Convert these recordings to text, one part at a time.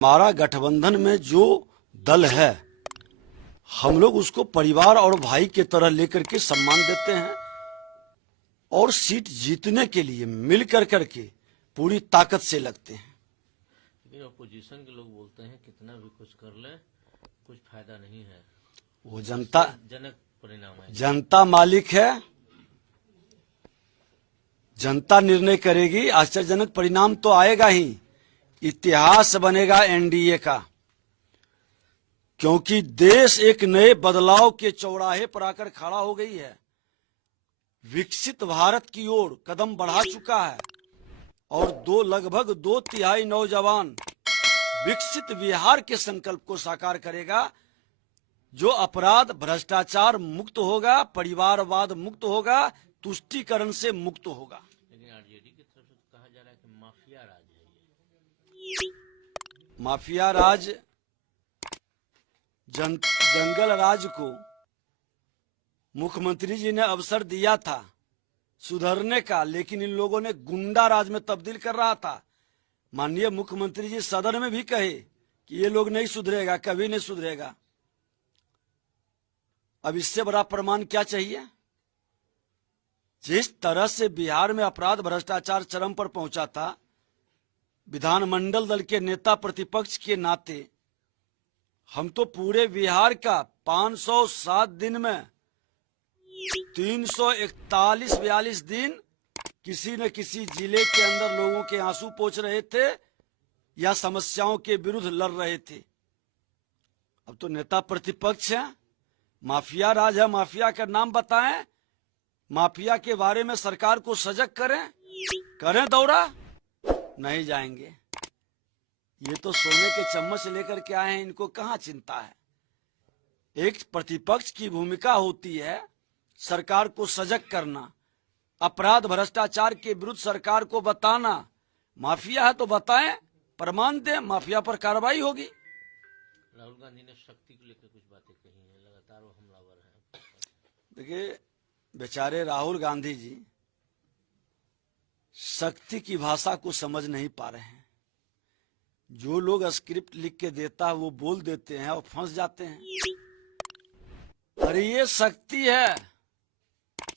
हमारा गठबंधन में जो दल है, हम लोग उसको परिवार और भाई के तरह लेकर के सम्मान देते हैं और सीट जीतने के लिए मिल करके पूरी ताकत से लगते हैं। लेकिन अपोजिशन के लोग बोलते हैं कितना भी कुछ कर ले कुछ फायदा नहीं है, वो जनक परिणाम है। जनता मालिक है, जनता निर्णय करेगी। आश्चर्यजनक परिणाम तो आएगा ही, इतिहास बनेगा एनडीए का, क्योंकि देश एक नए बदलाव के चौराहे पर आकर खड़ा हो गई है। विकसित भारत की ओर कदम बढ़ा चुका है और लगभग 2/3 नौजवान विकसित बिहार के संकल्प को साकार करेगा, जो अपराध भ्रष्टाचार मुक्त होगा, परिवारवाद मुक्त होगा, तुष्टीकरण से मुक्त होगा। लेकिन आरजेडी की तरफ से कहा जा रहा है कि माफिया राज है ये। माफिया राज, जंगल राज को मुख्यमंत्री जी ने अवसर दिया था सुधरने का, लेकिन इन लोगों ने गुंडा राज में तब्दील कर रहा था। माननीय मुख्यमंत्री जी सदन में भी कहे कि ये लोग नहीं सुधरेगा, कभी नहीं सुधरेगा। अब इससे बड़ा प्रमाण क्या चाहिए? जिस तरह से बिहार में अपराध भ्रष्टाचार चरम पर पहुंचा था, विधानमंडल दल के नेता प्रतिपक्ष के नाते हम तो पूरे बिहार का 507 दिन में 341-42 दिन किसी न किसी जिले के अंदर लोगों के आंसू पोंछ रहे थे या समस्याओं के विरुद्ध लड़ रहे थे। अब तो नेता प्रतिपक्ष है, माफिया राज है। माफिया का नाम बताएं, माफिया के बारे में सरकार को सजग करें दौरा, नहीं जाएंगे। ये तो सोने के चम्मच लेकर के आए हैं, इनको कहाँ चिंता है। एक प्रतिपक्ष की भूमिका होती है सरकार को सजग करना, अपराध भ्रष्टाचार के विरुद्ध सरकार को बताना। माफिया है तो बताएं, प्रमाण दें, माफिया पर कार्रवाई होगी। राहुल गांधी ने शक्ति को लेकर कुछ बातें कही हैं, लगातार वो हमलावर हैं। देखिए, बेचारे राहुल गांधी जी शक्ति की भाषा को समझ नहीं पा रहे हैं। जो लोग स्क्रिप्ट लिख के देता है वो बोल देते हैं और फंस जाते हैं। अरे ये शक्ति है,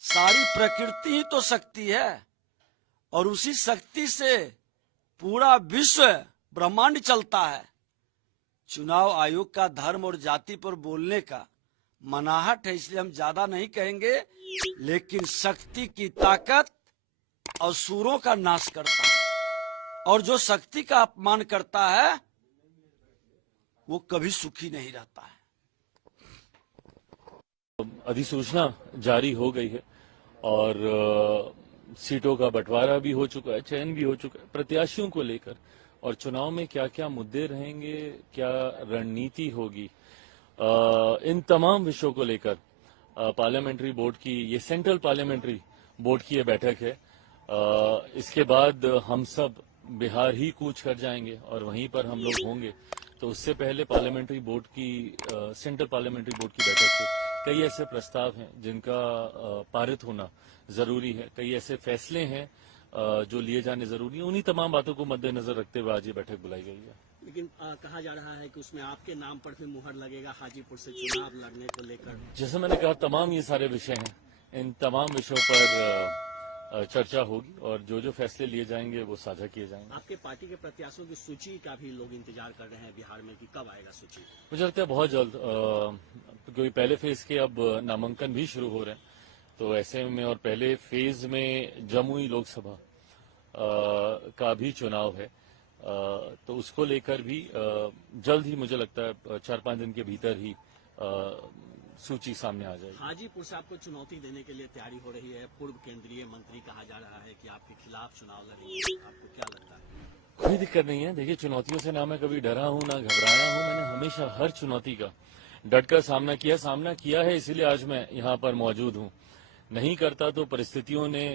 सारी प्रकृति ही तो शक्ति है, और उसी शक्ति से पूरा विश्व ब्रह्मांड चलता है। चुनाव आयोग का धर्म और जाति पर बोलने का मनाहट है, इसलिए हम ज्यादा नहीं कहेंगे, लेकिन शक्ति की ताकत असुरों का नाश करता है, और जो शक्ति का अपमान करता है वो कभी सुखी नहीं रहता है। अधिसूचना जारी हो गई है और सीटों का बंटवारा भी हो चुका है, चयन भी हो चुका है। प्रत्याशियों को लेकर और चुनाव में क्या क्या मुद्दे रहेंगे, क्या रणनीति होगी, इन तमाम विषयों को लेकर पार्लियामेंट्री बोर्ड की, ये सेंट्रल पार्लियामेंट्री बोर्ड की ये बैठक है। इसके बाद हम सब बिहार ही कूच कर जाएंगे और वहीं पर हम लोग होंगे। तो उससे पहले पार्लियामेंट्री बोर्ड की, सेंट्रल पार्लियामेंट्री बोर्ड की बैठक से कई ऐसे प्रस्ताव हैं जिनका पारित होना जरूरी है, कई ऐसे फैसले हैं जो लिए जाने जरूरी है। उन्हीं तमाम बातों को मद्देनजर रखते हुए आज ये बैठक बुलाई गई है। लेकिन कहा जा रहा है कि उसमें आपके नाम पर भी मुहर लगेगा हाजीपुर से चुनाव लड़ने को लेकर। जैसे मैंने कहा, तमाम ये सारे विषय हैं, इन तमाम विषयों पर चर्चा होगी और जो जो फैसले लिए जाएंगे वो साझा किए जाएंगे। आपके पार्टी के प्रत्याशियों की सूची का भी लोग इंतजार कर रहे हैं बिहार में कि कब आएगा सूची। मुझे लगता है बहुत जल्द, क्योंकि पहले फेज के अब नामांकन भी शुरू हो रहे हैं, तो ऐसे में और पहले फेज में जमुई लोकसभा का भी चुनाव है, तो उसको लेकर भी जल्द ही मुझे लगता है 4-5 दिन के भीतर ही सूची सामने आ जाएगी। हाजीपुर से आपको चुनौती देने के लिए तैयारी हो रही है। पूर्व केंद्रीय मंत्री कहा जा रहा है कि आपके खिलाफ चुनाव लड़ेंगे, आपको क्या लगता है? कोई दिक्कत नहीं है। देखिए, चुनौतियों से ना मैं कभी डरा हूं ना घबराया हूं। मैंने हमेशा हर चुनौती का डटकर सामना किया है, इसीलिए आज मैं यहाँ पर मौजूद हूँ। नहीं करता तो परिस्थितियों ने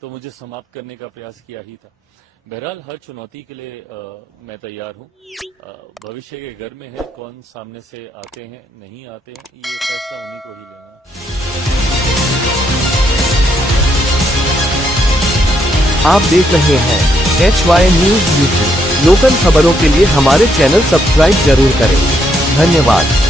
तो मुझे समाप्त करने का प्रयास किया ही था। बहरहाल हर चुनौती के लिए मैं तैयार हूँ। भविष्य के घर में है, कौन सामने से आते हैं नहीं आते हैं, ये फैसला उन्हीं को ही लेना है। आप देख रहे हैं HY News YouTube। लोकल खबरों के लिए हमारे चैनल सब्सक्राइब जरूर करें। धन्यवाद।